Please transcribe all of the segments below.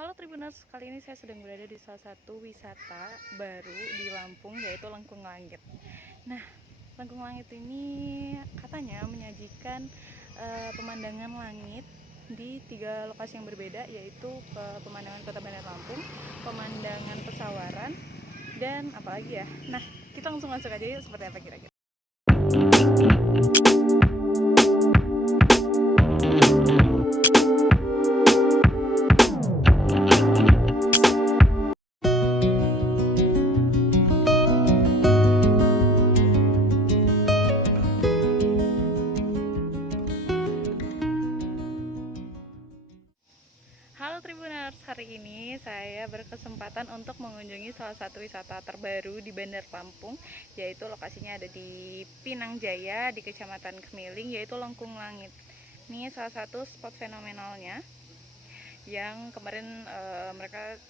Halo Tribuners, kali ini saya sedang berada di salah satu wisata baru di Lampung, yaitu Lengkung Langit. Nah, Lengkung Langit ini katanya menyajikan pemandangan langit di 3 lokasi yang berbeda, yaitu pemandangan Kota Bandar Lampung, pemandangan Pesawaran, dan apalagi ya. Nah, kita langsung masuk aja yuk, seperti apa kira-kira. Halo Tribuners, hari ini saya berkesempatan untuk mengunjungi salah satu wisata terbaru di Bandar Lampung, yaitu lokasinya ada di Pinang Jaya, di Kecamatan Kemiling, yaitu Lengkung Langit. Ini salah satu spot fenomenalnya yang kemarin mereka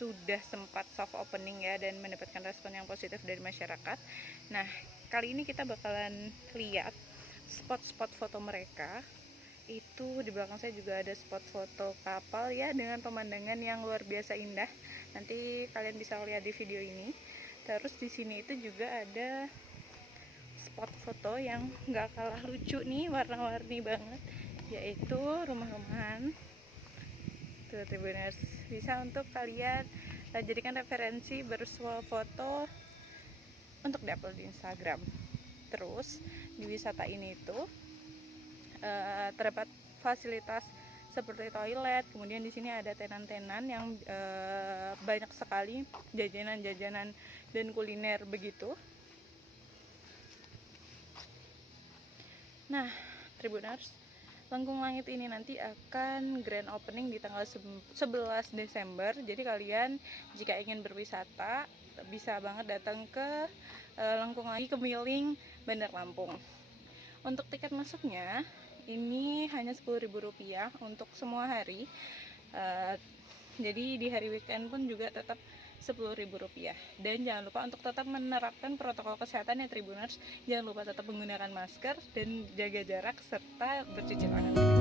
sudah sempat soft opening ya, dan mendapatkan respon yang positif dari masyarakat. Nah, kali ini kita bakalan lihat spot-spot foto mereka. Itu di belakang saya juga ada spot foto kapal ya, dengan pemandangan yang luar biasa indah. Nanti kalian bisa lihat di video ini. Terus di sini itu juga ada spot foto yang nggak kalah lucu nih, warna-warni banget, yaitu rumah-rumahan. Tuh Tribuners, bisa untuk kalian jadikan referensi bersuah foto untuk diupload di Instagram. Terus di wisata ini tuh terdapat fasilitas seperti toilet, kemudian di sini ada tenan-tenan yang banyak sekali jajanan-jajanan dan kuliner begitu. Nah, Tribuners, Lengkung Langit ini nanti akan grand opening di tanggal 11 Desember. Jadi kalian jika ingin berwisata bisa banget datang ke Lengkung Langit, Kemiling, Bandar Lampung. Untuk tiket masuknya ini hanya Rp10.000 untuk semua hari. Jadi di hari weekend pun juga tetap Rp10.000. Dan jangan lupa untuk tetap menerapkan protokol kesehatan ya Tribuners. Jangan lupa tetap menggunakan masker dan jaga jarak serta bercuci tangan.